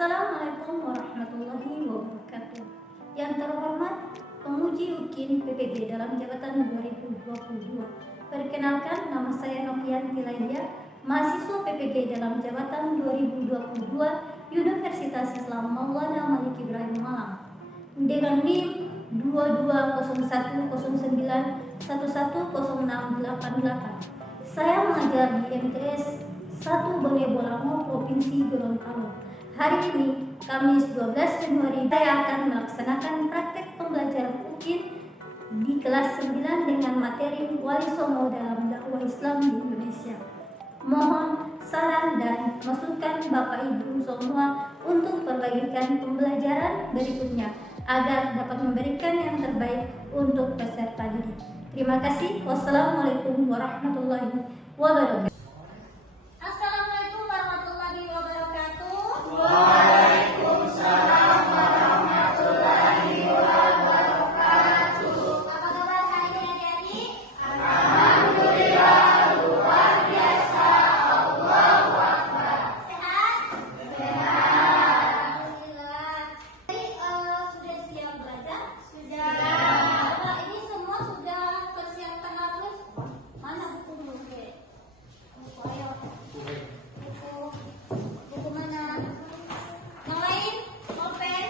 Assalamualaikum warahmatullahi wabarakatuh. Yang terhormat penguji UKIN PPG dalam jabatan 2022. Perkenalkan, nama saya Novian Tilaia, mahasiswa PPG dalam jabatan 2022 Universitas Islam Maulana Malik Ibrahim Malang. Dengan NIM 2201911068. Saya mengajar di MTS 1 Bonebolamo, Provinsi Gorontalo. Hari ini, Kamis 12 Januari, saya akan melaksanakan praktek pembelajaran UKIN di kelas 9 dengan materi Wali Songo dalam dakwah Islam di Indonesia. Mohon saran dan masukan Bapak Ibu semua untuk perbaikan pembelajaran berikutnya agar dapat memberikan yang terbaik untuk peserta didik. Terima kasih. Wassalamualaikum warahmatullahi wabarakatuh. Assalamualaikum warahmatullahi wabarakatuh. Waalaikumsalam warahmatullahi wabarakatuh. Apa kabar hari ini adik-adik? Alhamdulillah, luar biasa. Allahu Akbar. Sehat? Sehat. Alhamdulillah. Jadi sudah siap belajar? Sudah. Apa ini semua sudah persiapkan lapis? Mana bukumu? Buku, ayo. Buku mana? Yang lain? Pulpen?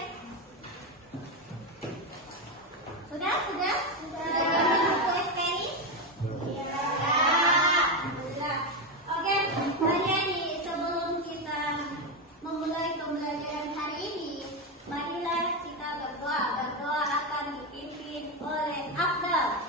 Sudah? Sudah ambil buku SPI? Sudah. Oke, adik-adik, sebelum kita memulai pembelajaran hari ini, marilah kita berdoa. Berdoa akan dipimpin oleh Abdal.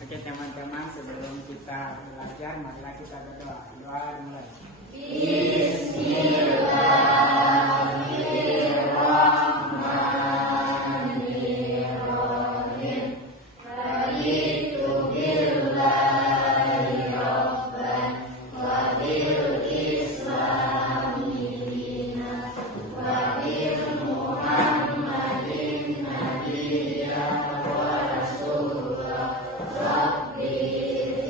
Oke teman-teman, sebelum kita belajar, marilah kita berdoa. Doa dimulai. Bismillahirrahmanirrahim. Raditu billahi rabban wa bil islami dinan wa bi Muhammadin nabiyyan wa rasulullah. Rabbi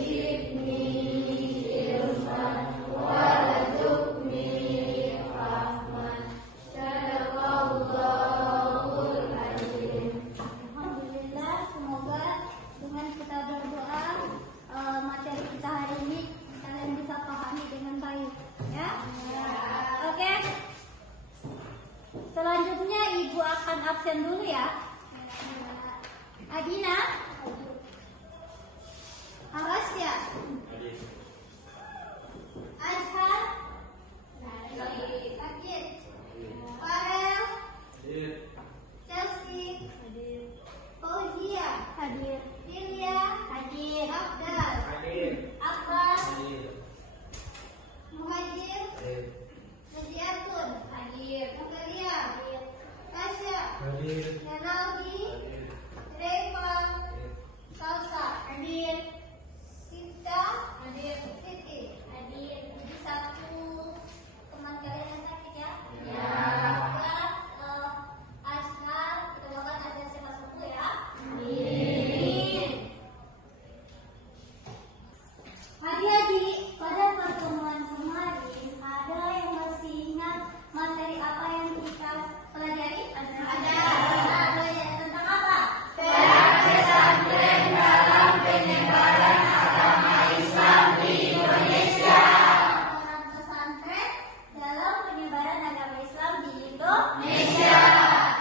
zidni ilman warzuqni rahman. Sadaqallahul azim. Alhamdulillah, semoga dengan kita berdoa materi kita hari ini kalian bisa pahami dengan baik, ya. Oke. Selanjutnya Ibu akan absen dulu ya. Adina, Arasya, Azhar, Sakit, Farel, Chelsea, Fauzia, hadir. Lilia, hadir. Abdal, Abbas, Muhajir, Najiatun, hadir. Natalia, Tasya, Yanaldi, Reva, Salsa, hadir. Sita, hadir. Siti, hadir. Jadi satu teman kalian yang sakit ya? Ya. Asnal, kita doakan agar cepat sembuh ya. Amin. Adik-adik, pada pertemuan kemarin ada yang masih ingat materi apa yang kita pelajari? Ada. Tentang apa? Pesantren dalam penyebaran agama Islam di Indonesia. Orang pesantren dalam penyebaran agama Islam di Indonesia.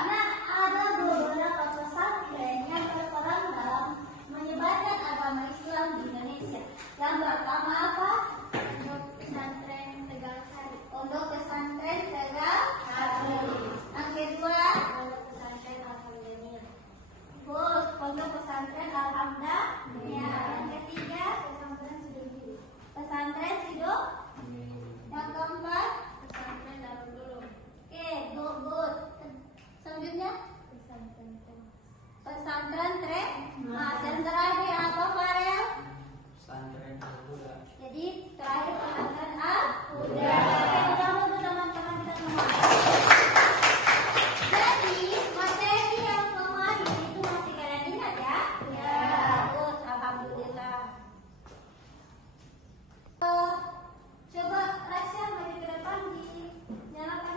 Nah, ada beberapa pesantren yang berperan dalam menyebarkan agama Islam di Indonesia. Yang pertama apa? Pondok Pesantren Tegal Sari. Pondok Pesantren Tegal Sari. Yang kedua, Pondok Pesantren Alhamdulillah. Pondok Pesantren Alhamdulillah. Yang ketiga, Pesantren Sido. Yang keempat, Pesantren Darul Ulum. Oke, good. Selanjutnya, Pesantren Trek. Nah, dan terakhir apa, Farel? Jadi terakhir pesantren Al-Huda. Oke, bersama untuk teman-teman kita semua. Jadi materi yang kemarin itu masih kalian ingat ya? Ya. Bagus, alhamdulillah. Coba Rasya maju ke depan, dinyalakan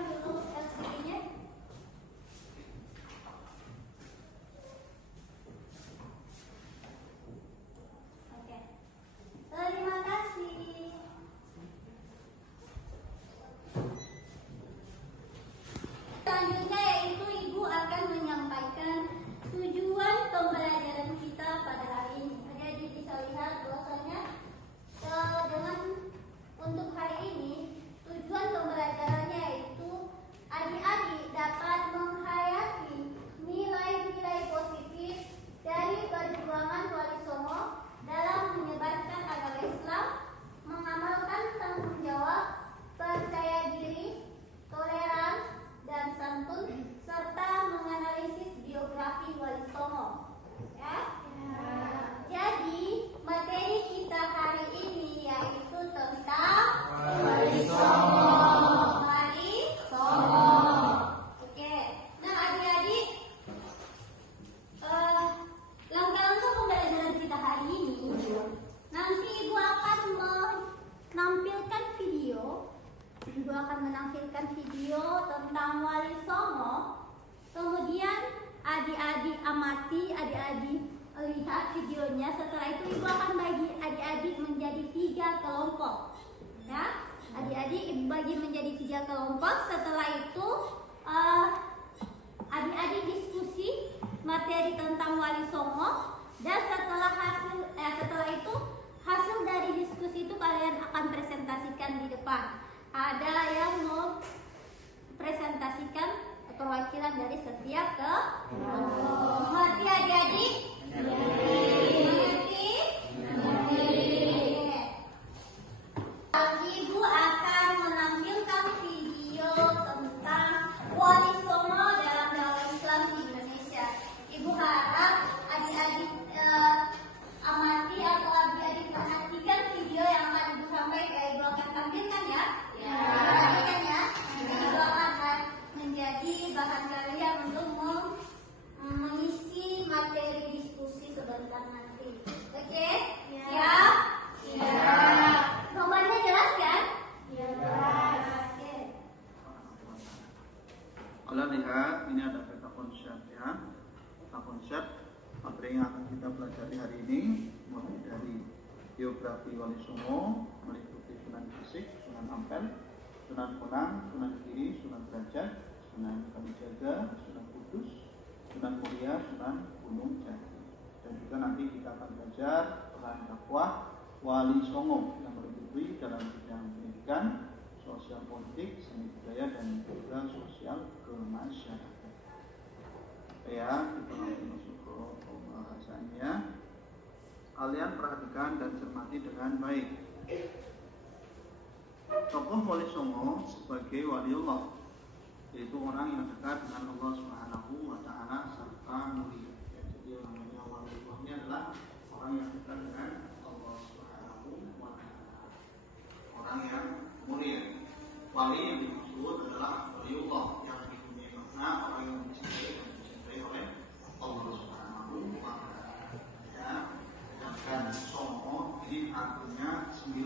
lihat videonya. Setelah itu ibu akan bagi adik-adik menjadi 3 kelompok. Ya, adik-adik ibu bagi menjadi 3 kelompok. Setelah itu adik-adik diskusi materi tentang Wali Songo, dan setelah itu hasil dari diskusi itu kalian akan presentasikan di depan. Ada yang mau presentasikan perwakilan dari setiap kelompok. Mengerti adik-adik? Mengerti? Ibu akan menampilkan video tentang Wali Songo dalam dakwah Islam di Indonesia. Ibu harap adik-adik amati atau adik-adik perhatikan video yang akan ibu sampaikan. Ibu akan tampilkan ya. Perhatikan ya. Ibu akan menjadi bahan kalian untuk mengisi materi diskusi sebentar nanti. Oke? Siap? Siap. Nomornya jelas kan? Jelas. Oke. Kalian lihat, ini ada peta konsep ya. Peta konsep materi yang akan kita pelajari hari ini mulai dari biografi Wali Songo, meliputi Sunan Gresik, Sunan Ampel, Sunan Bonang, Sunan Giri, Sunan Derajat, Sunan Kalijaga, Sunan Kudus, Sunan Muria, Sunan Gunung Jati. Dan juga nanti kita akan belajar peran dakwah Wali Songo yang meliputi dalam bidang pendidikan, sosial politik, seni budaya, dan juga sosial kemasyarakatan. Ya, kita nanti masuk ke pembahasannya. Kalian perhatikan dan cermati dengan baik. Tokoh Wali Songo sebagai waliullah, yaitu orang yang dekat dengan Allah Subhanahu wa Ta'ala serta mulia. Jadi yang namanya waliullahnya adalah orang yang dekat dengan Allah Subhanahu wa Ta'ala, orang yang mulia. Wali yang dimaksud adalah waliullah yang dipunyai makna orang yang dicintai oleh Allah Subhanahu wa Ta'ala. Ya, sedangkan Songo ini artinya 9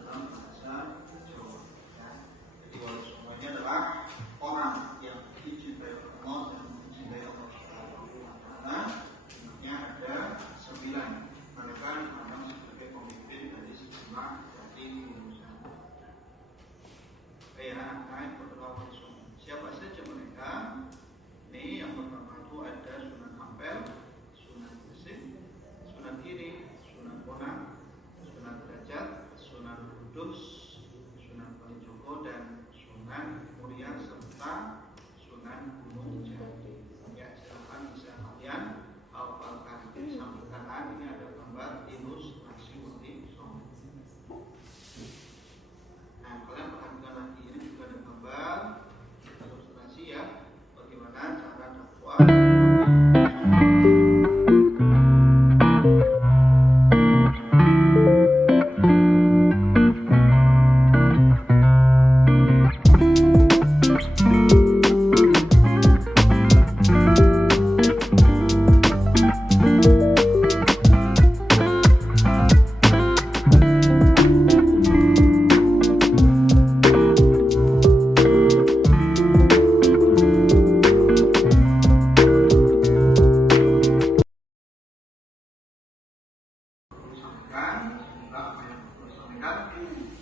dalam bahasa Jawa. Ya. Jadi wali Songo ini adalah orang yang dicintai oleh Allah dan dicintai Allah Subhanahu wa Ta'ala. Jumlahnya ada 9. Mereka dipandang sebagai pemimpin dari sejumlah dari Indonesia. Kayaan pertama Wali Songo. Siapa saja mereka? Ini yang pertama itu ada Sunan Ampel, Sunan Gresik, Sunan Giri, Sunan Bonang, Sunan Derajat, Sunan Kudus, Sunan Kalijogo, dan Sunan Muria serta Sunan Gunung Jati. Ya, silakan bisa kalian hafalkan. Di samping kanan ini ada gambar ilustrasi Wali Songo. Nah, kalian perhatikan lagi, ini juga ada gambar ilustrasi ya, bagaimana cara dakwah.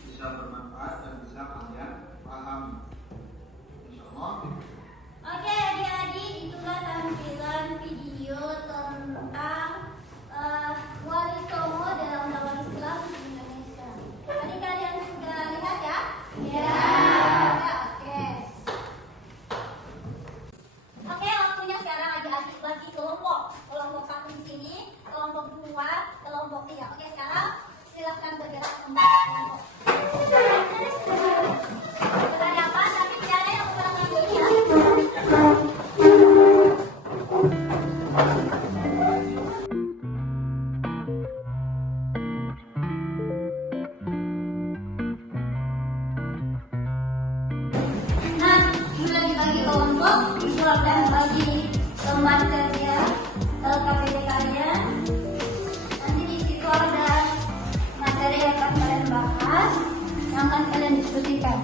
Bisa bermanfaat dan bisa kalian pahami. Insyaallah. Oke adik-adik, itulah tampilan video tentang Wali Songo dalam dakwah Islam di Indonesia. Tadi kalian sudah lihat ya? Ya. Oke. Oke, waktunya sekarang adik-adik bagi kelompok. Kelompok 1 di sini, kelompok 2, kelompok 3. Oke, sekarang silakan bergerak kembali kelompok. Berhadapan, tapi tidak ada yang berangkat dulu ya. Nah, sudah dibagi kelompok, silakan bagi materinya KPD kalian. Nanti di situ ada materi yang akan kalian bahas, yang akan kalian diskusikan.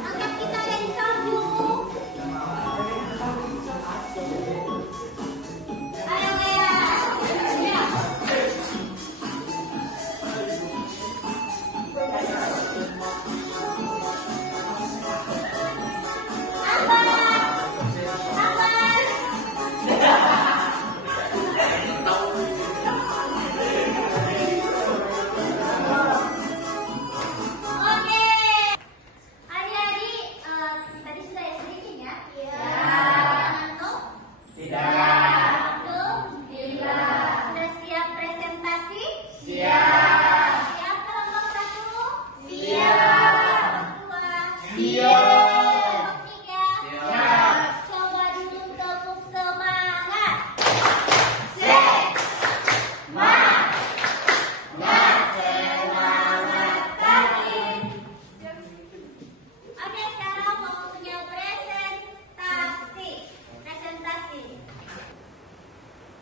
Angkat kita dari sabuk. Ayo Lea. Ya. Oke. Adik-adik, tadi sudah ya sedikit ya? Iya. Ngantuk? Tidak. Ngantuk? Tidak. Sudah siap presentasi? Siap. Siap kelompok 1? Siap. Kelompok 2? Siap. Kelompok 3? Siap. Coba dulu tepuk semangat. Oke, sekarang waktunya presentasi.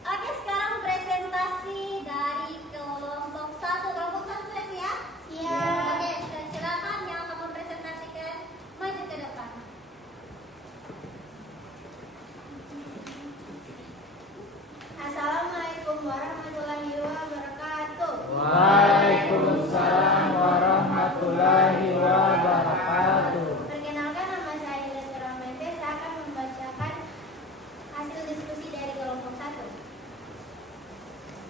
Oke, sekarang presentasi dari kelompok 1. Kelompok 1 sudah siap? Siap. Oke, silakan yang akan mempresentasikan maju ke depan. Assalamualaikum warahmatullahi wabarakatuh. Waalaikumsalam warahmatullahi wabarakatuh. Perkenalkan, nama saya Dilas Rahmante. Saya akan membacakan hasil diskusi dari kelompok 1.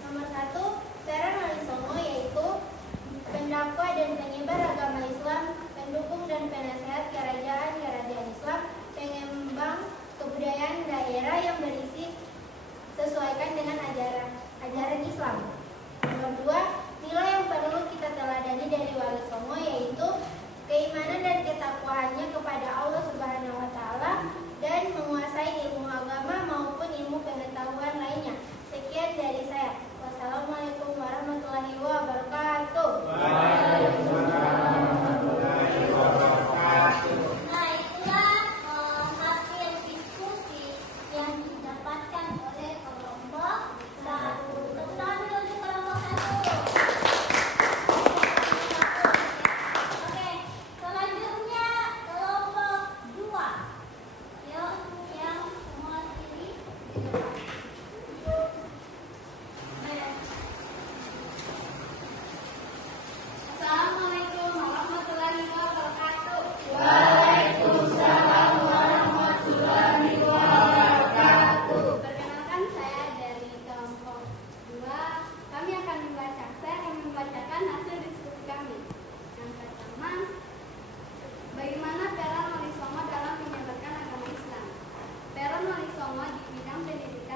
Nomor 1, Peran Wali Songo, yaitu pendakwah dan penyebar agama Islam, pendukung dan penasehat kerajaan Islam, pengembang kebudayaan daerah yang berisi sesuaikan dengan ajaran Islam. Nomor 2, nilai yang perlu kita teladani dari Wali Songo, yaitu keimanan dan ketakwaannya kepada Allah Subhanahu wa Ta'ala dan menguasai ilmu agama maupun ilmu pengetahuan lainnya. Sekian dari saya. Wassalamualaikum warahmatullahi wabarakatuh. Nah, itulah hasil diskusi yang didapatkan oleh kelompok 1. Tepuk tangan dulu untuk kelompok 1. Oke, selanjutnya kelompok 2. Yuk, yang mewakili di depan. Assalamualaikum warahmatullahi wabarakatuh. Waalaikumsalam warahmatullahi wabarakatuh. Perkenalkan, saya dari kelompok 2. Saya akan membacakan hasil diskusi kami. Yang pertama, bagaimana peran Wali Songo dalam menyebarkan agama Islam? Peran Wali Songo di bidang pendidikan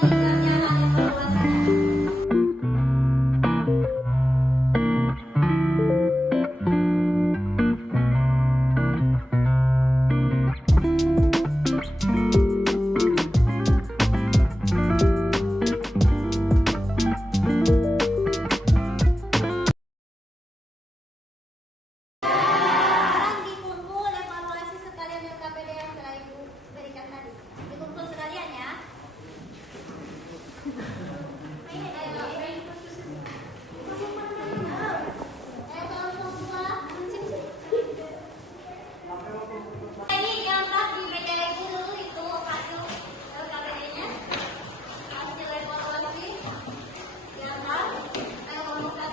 jangan evaluasinya. Sekarang dikumpul evaluasi sekalian LKPD yang telah Ibu berikan tadi. Dikumpul sekalian ya. Jadi yang telah diberikan Ibu dulu itu hasil LKPD-nya, hasil evaluasi yang telah nomor 1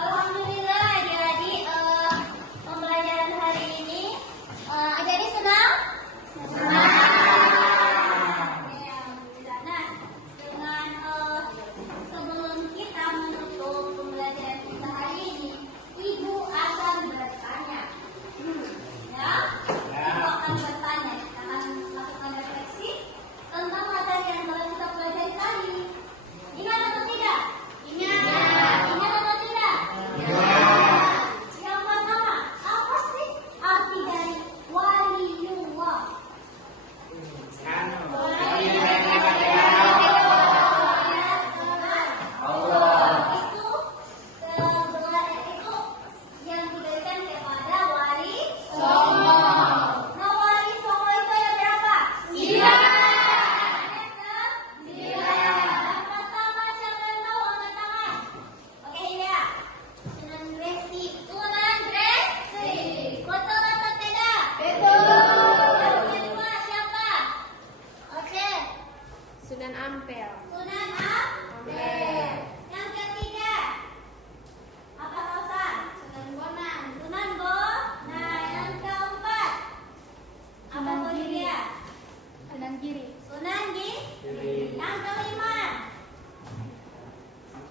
Alhamdulillah, jadi pembelajaran hari ini jadi senang? Senang. Nah, dengan sebelum kita menutup pembelajaran kita hari ini, Ibu akan bertanya. Ya? Ibu akan bertanya, kita akan melakukan refleksi tentang materi yang telah kita pelajari tadi. Ingat atau tidak? Ingat. Ingat atau tidak? Yang pertama, apa sih arti dari waliullah? Itu itu yang diberikan kepada wali songo. Nah, wali songo itu ada berapa? 9. Yang pertama, siapa yang tahu angkat tangan? Oke ya. Sunan Gresi. Sunan Gresi. Betul atau tidak? Betul. Yang kedua siapa? Oke. Sunan Ampel. Sunan Ampel. Yang ketiga. Apa Rosan? Sunan Bonang. Sunan Bonang. Yang keempat. Apa Julia? Sunan Giri. Sunan Giri. Yang kelima.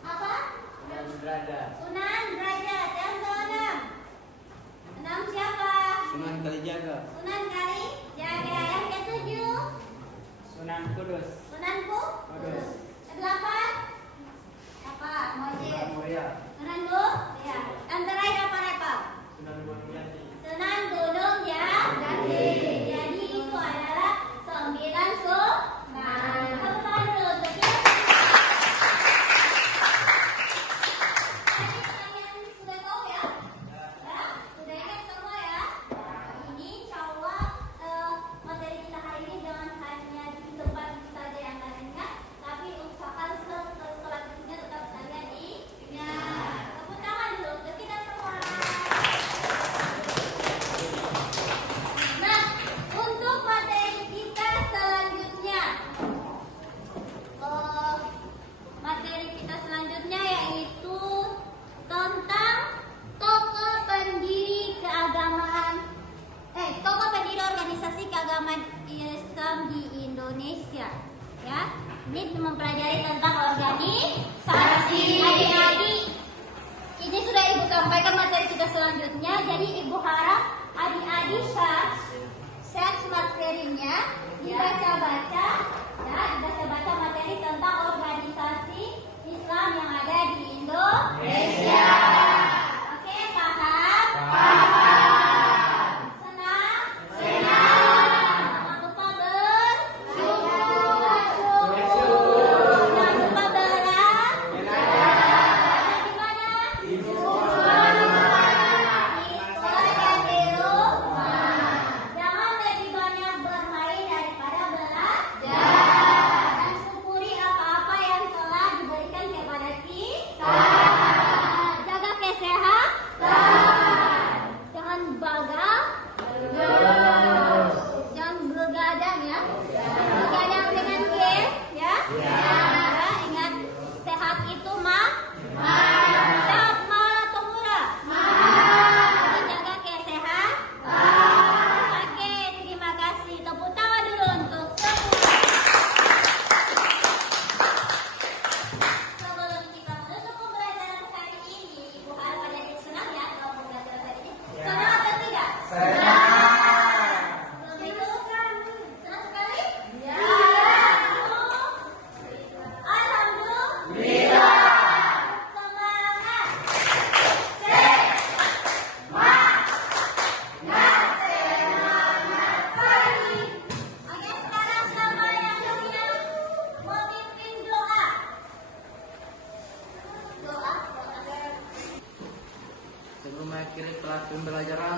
Apa? Sunan Derajat. Yang keenam. Enam siapa? Sunan Kalijaga. Sunan Kalijaga. Yang ketujuh. Sunan Kudus. Sunan Kudus. Kedelapan. Apa? Mojib. Muria. Sunan Muria. Yang terakhir apa Repal? Sunan Gunung Jati. Sunan Gunung Jati. Jadi itu adalah 9 sunan. Tepuk tangan dulu untuk kita. Jadi kalian sudah tahu ya? Ya? Sudah ingat semua ya? Ini insya Allah materi kita hari ini jangan hanya di tempat saja yang kalian ingat, tapi usahakan selanjutnya tetap kalian ingat. Tepuk tangan dulu untuk kita semua. Nah, untuk materi kita selanjutnya, materi kita selanjutnya yaitu tentang tokoh pendiri keagamaan, tokoh pendiri organisasi keagamaan Islam di Indonesia. Ya, ini mempelajari tentang organisasi. Adik-adik, ini sudah Ibu sampaikan materi kita selanjutnya. Jadi Ibu harap adik-adik share smart sharingnya, dibaca-baca, ya, dibaca-baca materi tentang organisasi Islam yang ada di Indonesia. Oke, paham? Paham. Senang? Senang. Jangan lupa bersyukur. Jangan lupa berdoa. Di mana? Di sekolah dan di rumah. Jangan lebih banyak bermain daripada belajar. pembelajaran